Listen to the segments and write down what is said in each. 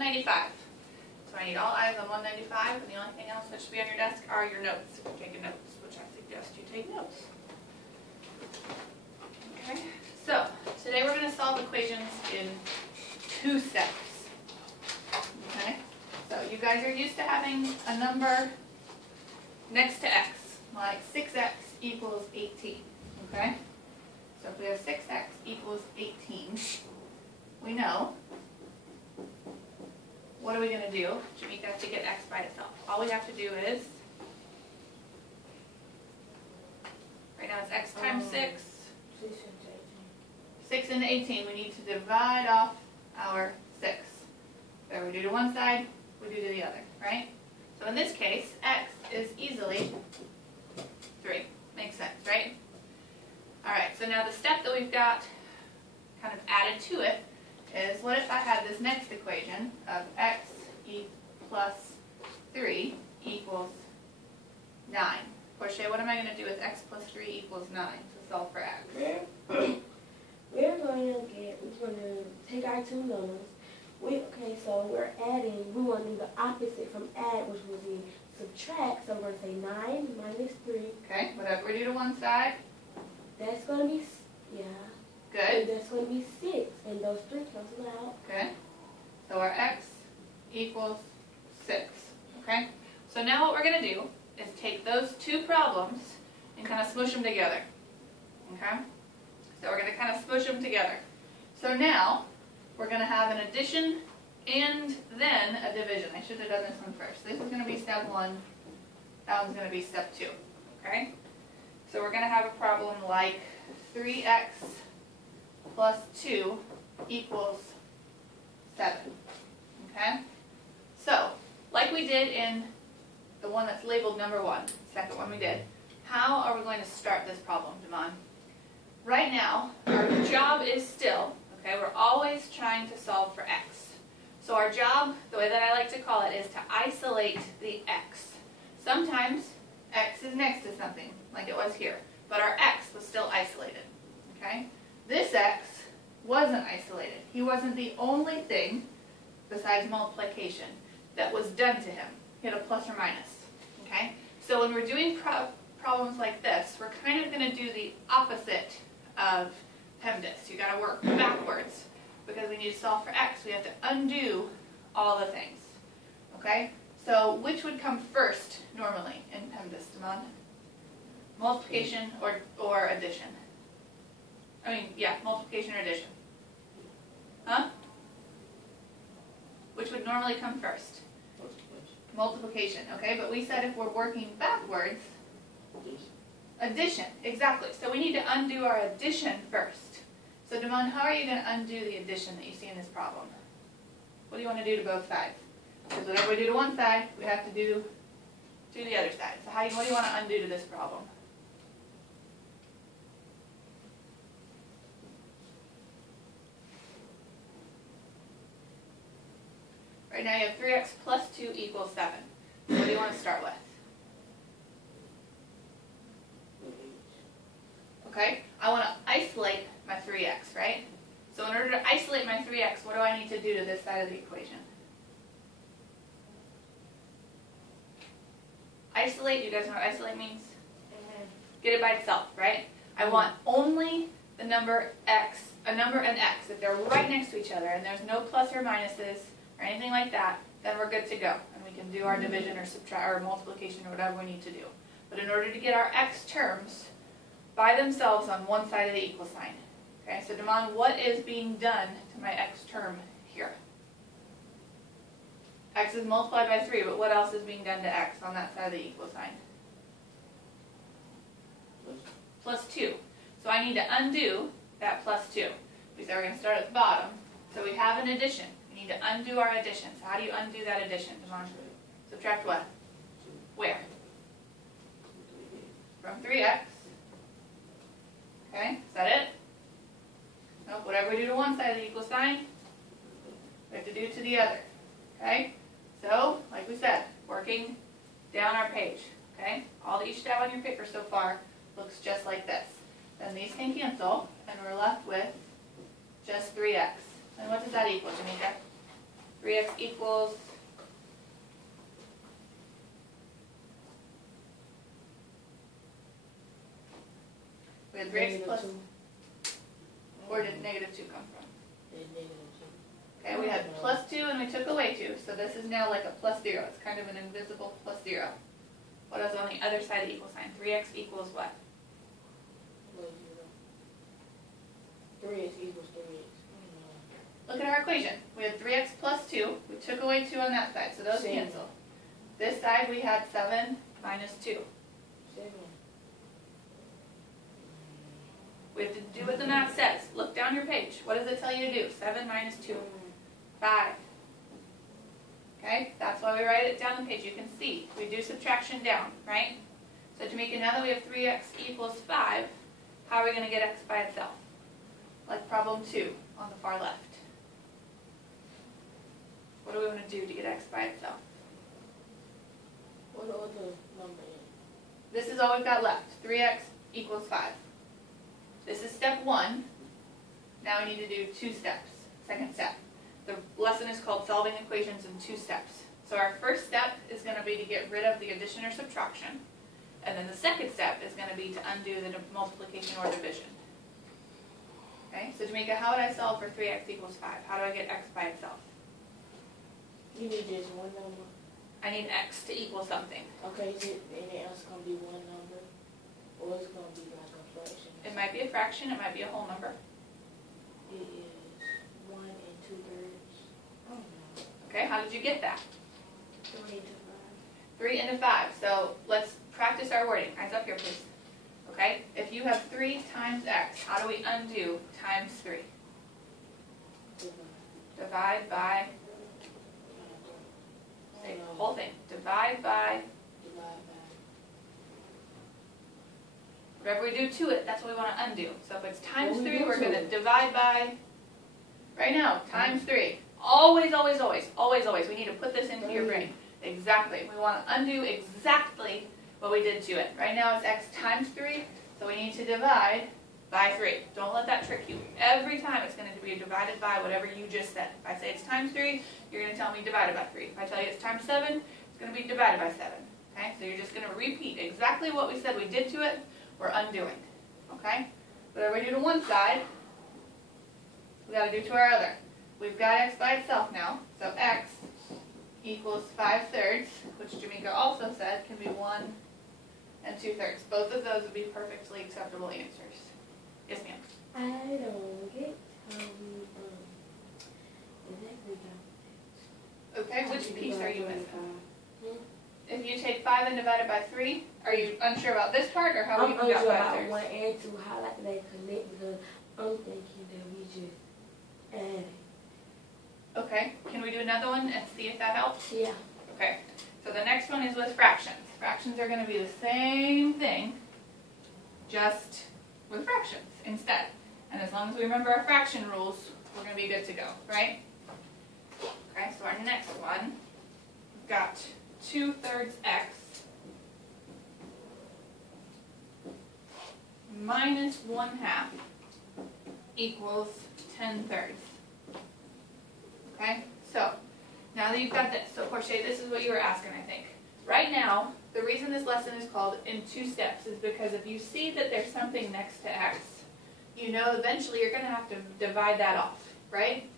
195. So I need all eyes on 195, and the only thing else that should be on your desk are your notes, if you're taking notes, which I suggest you take notes. Okay, so today we're going to solve equations in 2 steps. Okay, so you guys are used to having a number next to x, like 6x equals 18. Okay, so if we have 6x equals 18, we know, what are we going to do to get x by itself? All we have to do is, right now it's x times 6. 6 into 18, we need to divide off our 6. Whatever we do to one side, we do to the other, right? So in this case, x is easily 3. Makes sense, right? Alright, so now the step that we've got kind of added to it is, what if I had this next equation of x plus 3 equals 9? Portia, what am I going to do with x plus 3 equals 9 to solve for x? We're going to take our two numbers. So we're adding, we want to do the opposite from add, which will be subtract. So we're going to say 9 minus 3. Okay, whatever we do to one side. That's going to be, Good. And that's going to be 6, and those 3 cancel out. Okay, so our x equals 6. Okay, so now what we're going to do is take those 2 problems and kind of smush them together. Okay, so we're going to kind of smush them together. So now we're going to have an addition and then a division. I should have done this one first. This is going to be step 1. That one's going to be step 2. Okay, so we're going to have a problem like 3x plus 2 equals 7. Okay? So, like we did in the one that's labeled number 1, second one we did, how are we going to start this problem, Damon? Right now, our job is still, okay, we're always trying to solve for x. So our job, the way that I like to call it, is to isolate the x. Sometimes x is next to something, like it was here, but our x was still isolated. Okay? This x wasn't isolated. He wasn't the only thing, besides multiplication, that was done to him. He had a plus or minus. Okay? So when we're doing problems like this, we're kind of going to do the opposite of PEMDAS. You've got to work backwards. Because we need to solve for x, we have to undo all the things. Okay? So which would come first, normally, in PEMDAS, Damon? Multiplication or addition? Multiplication or addition. Huh? Which would normally come first? Multiplication, okay? But we said if we're working backwards, addition, exactly. So we need to undo our addition first. So Damon, how are you going to undo the addition that you see in this problem? What do you want to do to both sides? Because whatever we do to one side, we have to do to the other side. So what do you want to undo to this problem? Right now you have 3x plus 2 equals 7. So what do you want to start with? Okay, I want to isolate my 3x, right? So in order to isolate my 3x, what do I need to do to this side of the equation? Isolate, you guys know what isolate means? Get it by itself, right? I want only the number x, a number and x. If they're right next to each other and there's no plus or minuses or anything like that, then we're good to go. And we can do our division or subtract or multiplication or whatever we need to do. But in order to get our x terms by themselves on one side of the equal sign. Okay, so Damon, what is being done to my x term here? X is multiplied by 3, but what else is being done to x on that side of the equal sign? Plus 2. So I need to undo that plus 2. We said we're going to start at the bottom. So we have an addition. We need to undo our addition. So how do you undo that addition, Damon? Subtract what? Where? From 3x. Okay, is that it? Nope, whatever we do to one side of the equal sign, we have to do to the other. Okay? So, like we said, working down our page. Okay? All that you should have on your paper so far looks just like this. Then these can cancel, and we're left with just 3x. And what does that equal, Jamaica? 3x equals we had 3x plus, where did negative 2 come from? Okay, we had plus 2 and we took away 2, so this is now like a plus 0. It's kind of an invisible plus 0. What is on the other side of the equal sign? 3x equals what? 3x equals 3x. Look at our equation. We had 3x plus 2. We took away 2 on that side, so those cancel. This side we had 7 minus 2. 7. We have to do what the math says. Look down your page. What does it tell you to do? 7 minus 2. 5. Okay? That's why we write it down on the page. You can see. We do subtraction down, right? So Jamaica, now that we have 3x equals 5, how are we going to get x by itself? Like problem 2 on the far left. What do we want to do to get x by itself? What other number is? This is all we've got left. 3x equals 5. This is step 1. Now we need to do 2 steps. Second step. The lesson is called Solving Equations in 2 steps. So our first step is going to be to get rid of the addition or subtraction. And then the second step is going to be to undo the multiplication or division. Okay, so Jamaica, how would I solve for 3x equals 5? How do I get x by itself? You need just one number. I need x to equal something. Okay, is it anything else going to be one number? Or it's going to be like a fraction? It might be a fraction, it might be a whole number. It is 1 2/3. Oh no. Okay, how did you get that? 3 to 5. 3 into 5. So let's practice our wording. Eyes up here, please. Okay, if you have 3 times x, how do we undo times 3? Divide by, say the whole thing. Divide by, whatever we do to it, that's what we want to undo. So if it's times 3, we're going to divide by, right now, times 3. Always, always, always, always, always. We need to put this into your brain. Exactly. We want to undo exactly what we did to it. Right now it's x times 3, so we need to divide by 3. Don't let that trick you. Every time it's going to be divided by whatever you just said. If I say it's times 3, you're going to tell me divided by 3. If I tell you it's times 7, it's going to be divided by 7. Okay? So you're just going to repeat exactly what we said we did to it, we're undoing. Okay? Whatever we do to one side, we got to do to our other. We've got x by itself now, so x equals 5/3, which Jamaica also said can be 1 2/3. Both of those would be perfectly acceptable answers. Yes, ma'am. I don't get how we exactly got Okay, which piece are you missing? If you take 5 and divide it by 3, are you unsure about this part or how we I'm even got unsure about 5/3? 1 and 2, how like they connect, because I'm thinking that we just added. Okay, can we do another one and see if that helps? Yeah. Okay, so the next one is with fractions. Fractions are going to be the same thing, just with fractions instead. And as long as we remember our fraction rules, we're going to be good to go, right? Okay, so our next one, we've got 2/3 x minus 1/2 equals 10/3. Okay, so now that you've got this, so Portia, this is what you were asking, I think. Right now, the reason this lesson is called in 2 steps is because if you see that there's something next to x, you know eventually you're going to have to divide that off, right?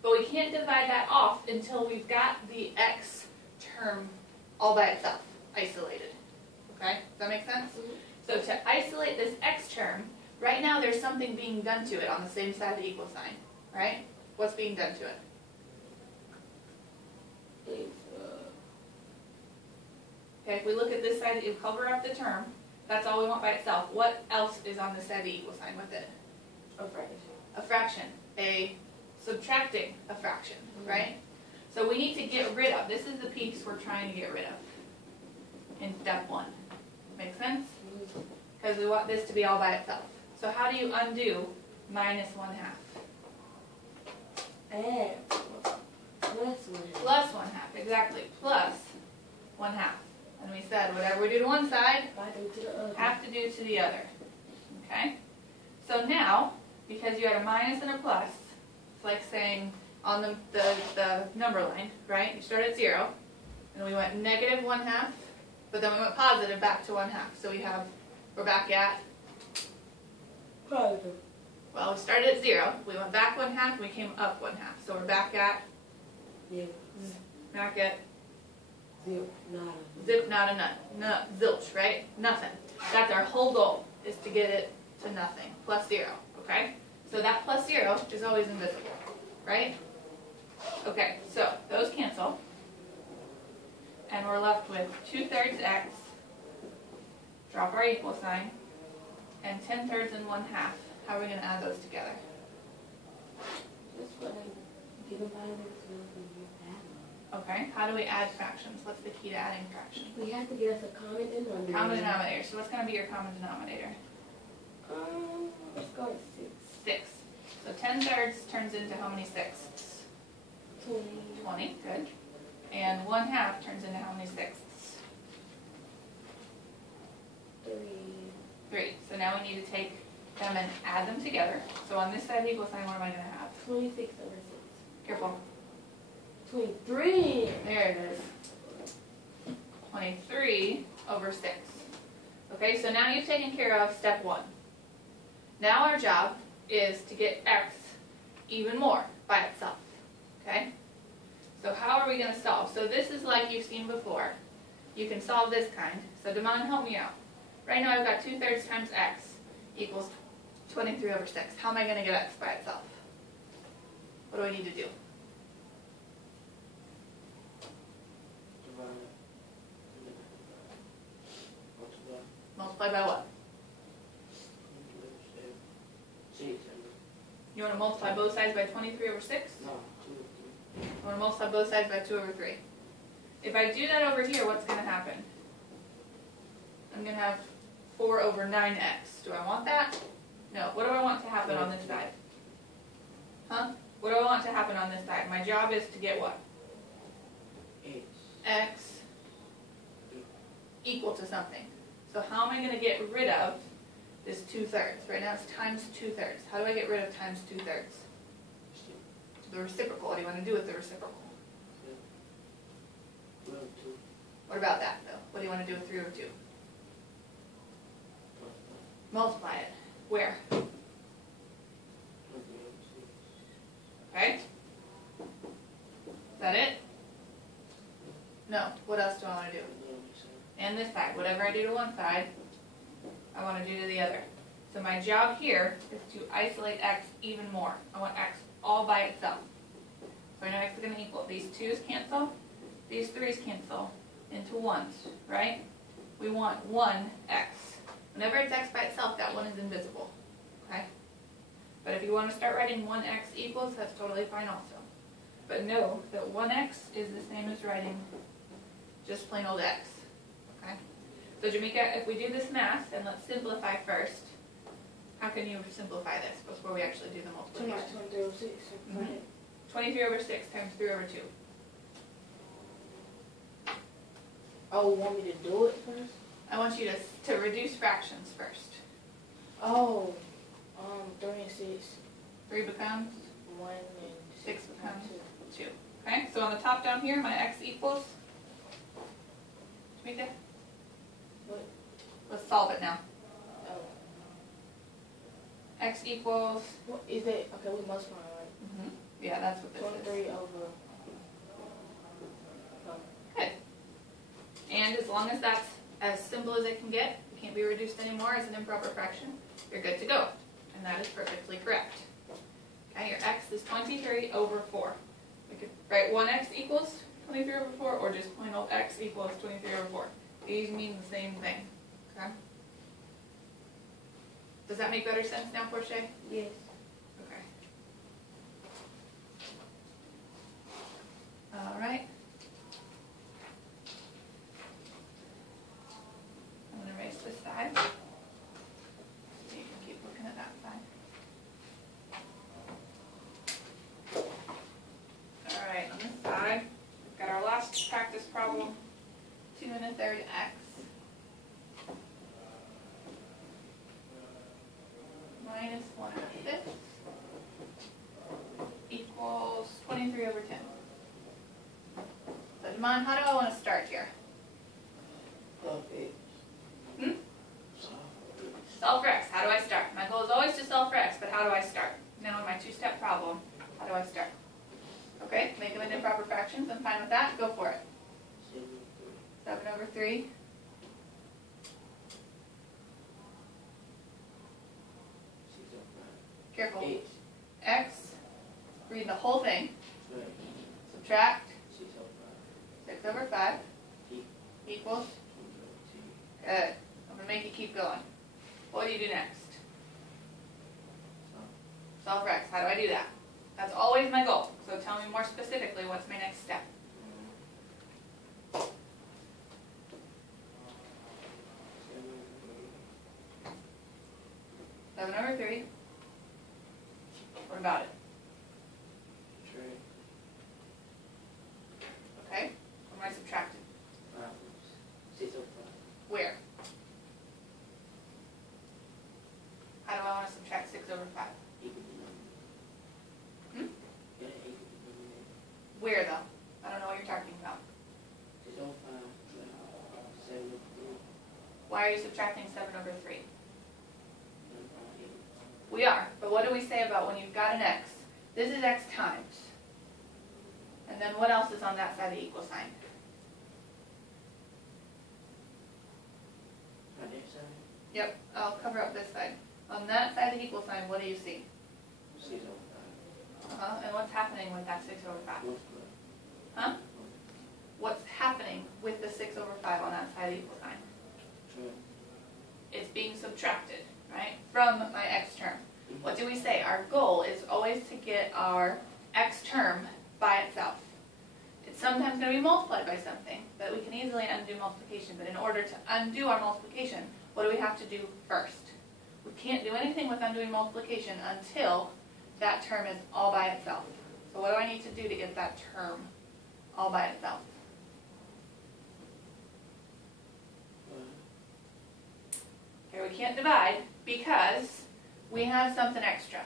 But we can't divide that off until we've got the x term all by itself, isolated. Okay, does that make sense? So to isolate this x term, right now there's something being done to it on the same side of the equal sign, right? What's being done to it? Okay, if we look at this side, you cover up the term. That's all we want by itself. What else is on the side of the equal sign with it? A fraction. A fraction. A subtracting a fraction, right? So we need to get rid of. This is the piece we're trying to get rid of in step 1. Make sense? Because we want this to be all by itself. So how do you undo minus 1/2? Add plus 1/2. Plus 1/2, exactly. Plus 1/2. And we said whatever we do to one side, I do to the other. have to do to the other. Okay? So now, because you had a minus and a plus, it's like saying on the number line, right? You start at 0, and we went negative 1/2, but then we went positive back to 1/2. So we're back at, Positive. well, we started at 0, we went back 1/2, and we came up 1/2. So we're back at, Yeah. Zip, nada. zip, nada, none. No, zilch, right? Nothing. That's our whole goal, is to get it to nothing, plus 0, okay? So that plus 0 is always invisible, right? Okay, so those cancel. And we're left with 2/3 x, drop our equal sign, and 10/3 and 1/2. How are we going to add those together? That's what I give them by this and you add Okay, how do we add fractions? What's the key to adding fractions? them. We have to get us a common denominator. Common denominator. So what's going to be your common denominator? Let's go with 6. 6. So 10/3 turns into how many sixths? 20. 20, good. And 1/2 turns into how many sixths? 3. 3. So now we need to take them and add them together. So on this side of the equal sign, what am I going to have? 26 over 6. Careful. 23. There it is. 23 over 6. Okay, so now you've taken care of step 1. Now our job is to get x even more by itself. Okay? So how are we going to solve? So this is like you've seen before. You can solve this kind. So Damon, help me out. Right now I've got 2/3 times x equals 23 over 6. How am I going to get x by itself? What do I need to do? Multiply by what? You want to multiply both sides by 23 over 6? No, 2 You want to multiply both sides by 2 over 3. If I do that over here, what's going to happen? I'm going to have 4 over 9x. Do I want that? No. What do I want to happen on this side? Huh? What do I want to happen on this side? My job is to get what? 8. X equal to something. So how am I going to get rid of this 2/3? Right now it's times 2/3. How do I get rid of times 2/3? The reciprocal. What do you want to do with the reciprocal? What about that, though? What do you want to do with 3 over 2? Multiply it. Where? Okay? Is that it? No. What else do I want to do? And this side. Whatever I do to one side, I want to do to the other. So my job here is to isolate x even more. I want x all by itself. So I know x is going to equal. These 2's cancel. These 3's cancel into 1's, right? We want 1x. Whenever it's x by itself, that 1 is invisible, okay? But if you want to start writing 1x equals, that's totally fine also. But know that 1x is the same as writing just plain old x, okay? So Jamaica, if we do this math, and let's simplify first, how can you simplify this before we actually do the multiplication? 23 over 6. 23 over 6 times 3 over 2. Oh, you want me to do it first? I want you to reduce fractions first. Oh, 3 and 6. 3 becomes 1 and 6 becomes 2. Okay, so on the top down here, my x equals, Jamaica? What? Let's solve it now. Oh. X equals, What is it? Okay, we multiply, right? yeah, that's what this is. 23 over. Good. And as long as that's as simple as it can get, it can't be reduced anymore as an improper fraction, you're good to go. And that is perfectly correct. Okay, your x is 23 over 4. We could write 1x equals 23 over 4, or just plain old x equals 23 over 4. These mean the same thing. Okay? Does that make better sense now, Portia? Yes. Okay. All right. I'm going to erase this side. So you can keep looking at that side. All right, on this side, we've got our last practice problem, 2 1/3 x minus 1 1/5 equals 29 over 10. So, Damon, how do I want to start here? Of X. Hmm? Solve for X. Solve for x. How do I start? My goal is always to solve for x, but how do I start? Now in my two-step problem, how do I start? Okay, make them into improper fractions. I'm fine with that. Go for it. 7 over 3. 6 over 5. Careful. X. X. Read the whole thing. 12. Subtract 6 over 6 over 5 5. equals. 20 over 10. Good. I'm going to make you keep going. What do you do next? Solve for x. How do I do that? That's always my goal. So tell me more specifically what's my next step. 7 over 3. What about it? Okay. What am I subtracting? 6 over 5. Where? How do I want to subtract 6 over 5? Equal the number. Hmm? Yeah, equal the number. Where though? I don't know what you're talking about. 6 over 5. 7 over 3. Why are you subtracting 7 over 3? We are, but what do we say about when you've got an x? This is x times. And then what else is on that side of the equal sign? Right there, 7. Yep, I'll cover up this side. On that side of the equal sign, what do you see? 6 over 5. And what's happening with that 6 over 5? Multiply. Huh? What's happening with the 6 over 5 on that side of the equal sign? 12. It's being subtracted, right, from my x term. What do we say? Our goal is always to get our x term by itself. It's sometimes going to be multiplied by something, but we can easily undo multiplication. But in order to undo our multiplication, what do we have to do first? We can't do anything with undoing multiplication until that term is all by itself. So what do I need to do to get that term all by itself? Okay, we can't divide because we have something extra.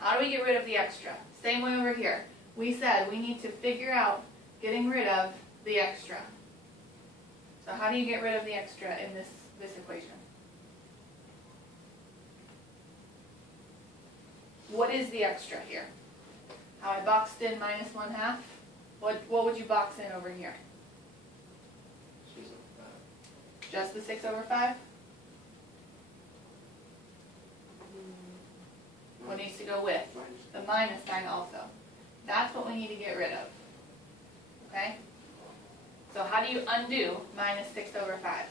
How do we get rid of the extra? Same way over here. We said we need to figure out getting rid of the extra. So how do you get rid of the extra in this equation? What is the extra here? How I boxed in minus 1/2? What would you box in over here? 6 over 5. Just the 6 over 5? What needs to go with? The minus sign also. That's what we need to get rid of. Okay? So how do you undo minus 6 over 5?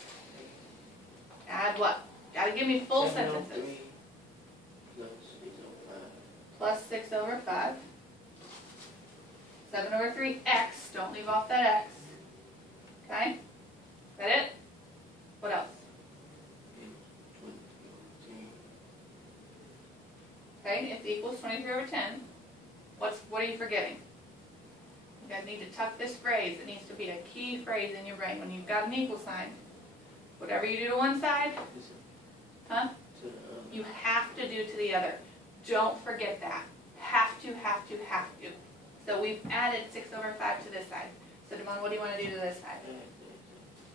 Add what? Gotta give me full 7 over sentences. 3 plus 6 over 5. Plus 6 over 5. 7 over 3x. Don't leave off that x. Okay? Is that it? What else? And 23 over 10. Okay, if the equals 23 over 10, what are you forgetting? You guys need to tuck this phrase. It needs to be a key phrase in your brain. When you've got an equal sign, whatever you do to one side, huh? To the other. You have to do to the other. Don't forget that. Have to, have to, have to. So we've added 6 over 5 to this side. So Damon, what do you want to do to this side?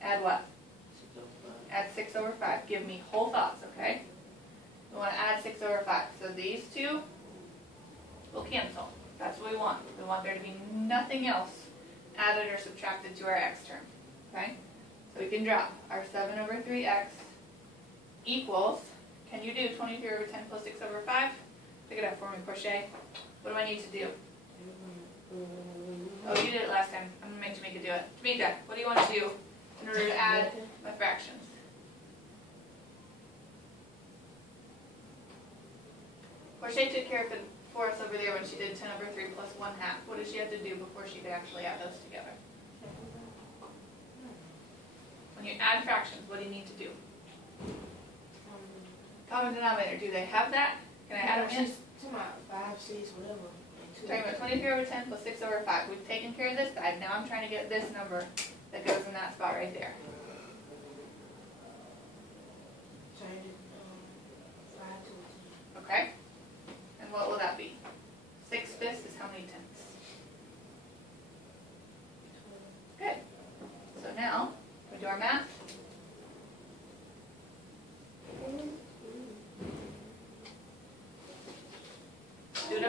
Add what? 6 over 5. Add 6 over 5. Give me whole thoughts, okay? We want to add 6 over 5. So these two will cancel. That's what we want. We want there to be nothing else added or subtracted to our x term. Okay? So we can drop our 7 over 3x equals, can you do 23 over 10 plus 6 over 5? Pick it up for me, crochet. What do I need to do? Oh, you did it last time. I'm going to make Tamika do it. Tamika, what do you want to do in order to add my fractions? Crochet took care of it for us over there when she did 10 over 3 plus 1/2. What did she have to do before she could actually add those together? When you add fractions, what do you need to do? Common denominator. Do they have that? Can I add them in? To my 5, 6, whatever. Talking about 23 over 10 plus 6 over 5. We've taken care of this side. Now I'm trying to get this number that goes in that spot right there. Change it 5 to a 10. Okay? And what will that be? 6/5 is how many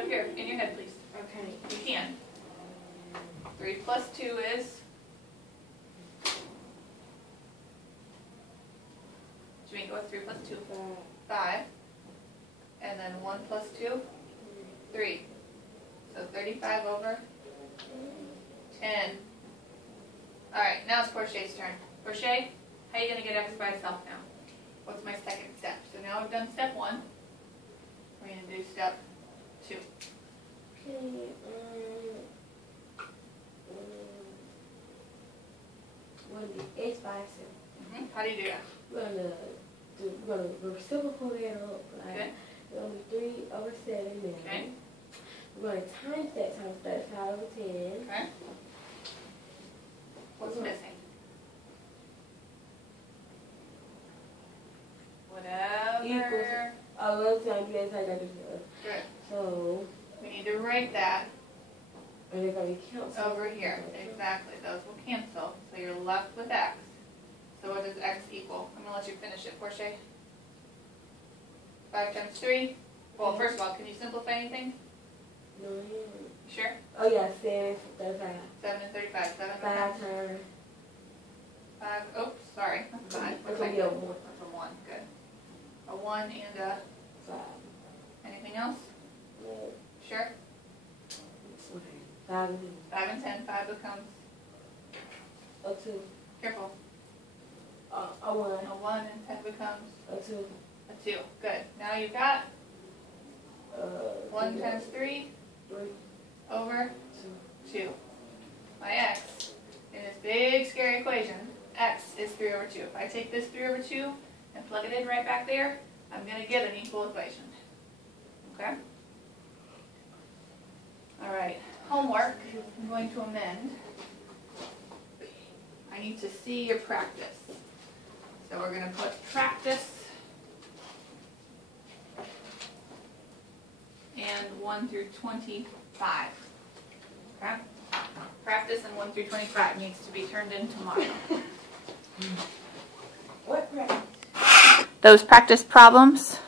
here in your head, please. Okay. You can. 3 plus 2 is? Jamaica, what's 3 plus 2? 5. And then 1 plus 2? 3. So 35 over 10. Alright, now it's Portia's turn. Portia, how are you going to get x by itself now? What's my second step? So now we've done step 1. We're going to do step 2. Okay, we're going to do x by itself. How do you do that? We're going to reciprocal that up. Like, Okay. we're going to do 3 over 7 now. Okay. We're going to times that times 35 over 10. Okay. What's missing? Whatever. Equals. Oh, let's say I'm going to Good. So, We need to write that and they're going to be counted over here. Exactly. Those will cancel. So you're left with x. So what does x equal? I'm going to let you finish it, Portia. 5 times 3. Well, first of all, can you simplify anything? No, Sure? oh, yeah, 7, 35. 7 and 35. 7 5 becomes times. 5. Oops, sorry. That's 5. It's going to be a 1. That's a 1. Good. A 1 and a... 5. Anything else? No. Sure? 5 and 5 and 10. 5 becomes... 10. A 2. Careful. A 1. A 1 and 10 becomes... A 2. A 2. Good. Now you've got 1 2. times 3 3. over 2. 2. My x in this big scary equation, x is 3 over 2. If I take this 3 over 2 and plug it in right back there, I'm going to get an equal equation. Okay? Alright, homework. I'm going to amend. I need to see your practice. So we're going to put practice and 1 through 25. Okay? Practice and 1 through 25 needs to be turned in tomorrow. What practice? Those practice problems